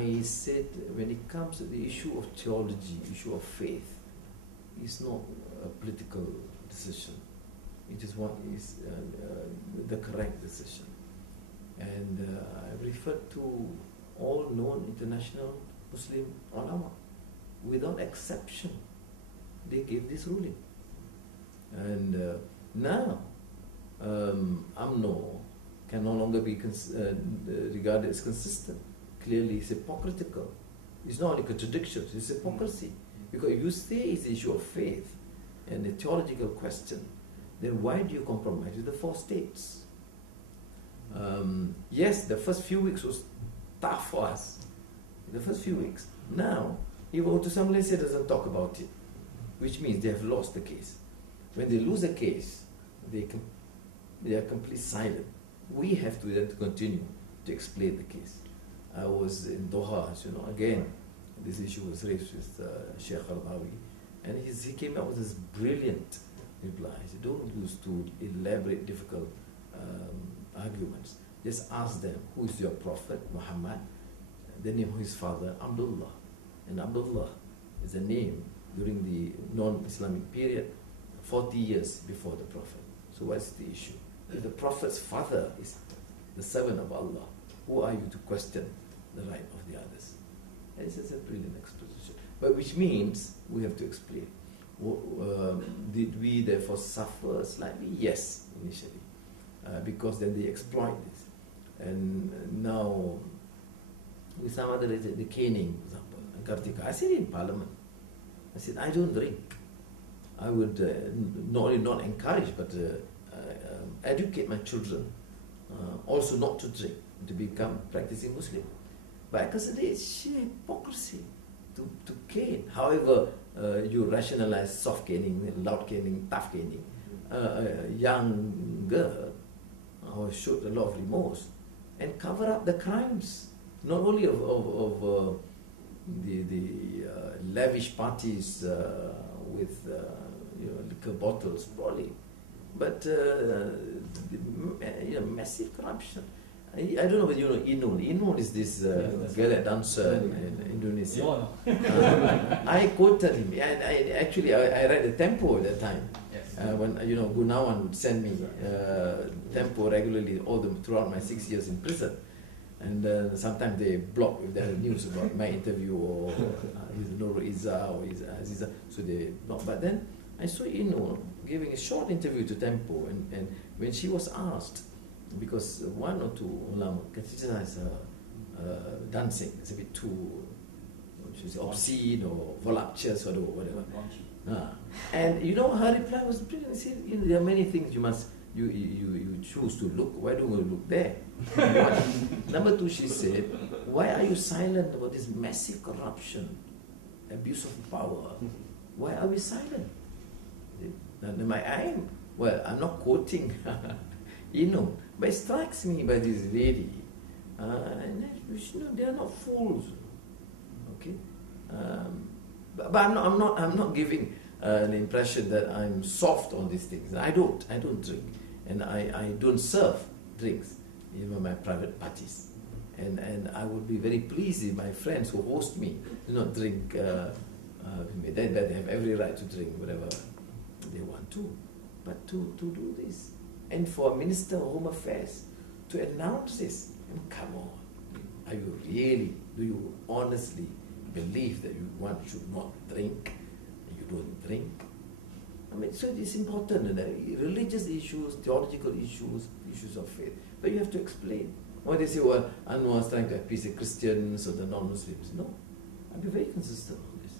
I said when it comes to the issue of theology, issue of faith, it's not a political decision. It is what is the correct decision. And I referred to all known international Muslim ulama. Without exception, they gave this ruling. And now, UMNO can no longer be regarded as consistent. Clearly, it's hypocritical. It's not only contradictions, it's hypocrisy. Because if you say it's an issue of faith and a theological question, then why do you compromise with the 4 states? Yes, the first few weeks was tough for us. The first few weeks. Now, if Utusan Malaysia doesn't talk about it, which means they have lost the case. When they lose a case, they are completely silent. We have to then continue to explain the case. I was in Doha, as you know, again, this issue was raised with Sheikh Al-Bawi, and he came up with this brilliant reply. He said, don't use too elaborate, difficult arguments. Just ask them, who is your prophet, Muhammad? The name of his father, Abdullah. And Abdullah is a name during the non-Islamic period, 40 years before the prophet. So what's the issue? If the prophet's father is the servant of Allah, who are you to question the right of the others? And this is a brilliant exposition. But which means we have to explain. Did we therefore suffer slightly? Yes, initially. Because then they exploit this. And now, with some other, the caning, for example, Kartika, I said in Parliament, I said, I don't drink. I would not only not encourage, but educate my children also not to drink, to become practicing Muslim. But I consider it sheer hypocrisy to cane. However, you rationalize soft caning, loud caning, tough caning. A young girl showed a lot of remorse and cover up the crimes, not only of the lavish parties with liquor bottles, probably, but massive corruption. I don't know whether you know Inul. Inul is this girl dancer in Indonesia. I quoted him, and I read the tempo at that time. Yes. When Gunawan would send me tempo regularly throughout my 6 years in prison. And sometimes they block if there are news about my interview or his Nur Iza or his Aziza, so they block. But then I saw Inu giving a short interview to Tempo, and when she was asked, because one or two ulama criticize dancing, it's a bit too obscene or voluptuous or whatever. And her reply was brilliant. She said, there are many things you choose to look. Why don't we look there? Number 2, she said, why are you silent about this massive corruption, abuse of power? Why are we silent? I'm not quoting, but it strikes me by this lady, they are not fools, okay? But I'm not giving an impression that I'm soft on these things. I don't drink, and I don't serve drinks in my private parties. And I would be very pleased if my friends who host me do not drink. They have every right to drink whatever they want to, but to do this, and for a Minister of Home Affairs to announce this, come on, do you honestly believe that one should not drink? Don't drink. So it's important, religious issues, theological issues, issues of faith. But you have to explain. When they say, well, Anwar's trying to appease the Christians or the non-Muslims. No, I'll be very consistent on this.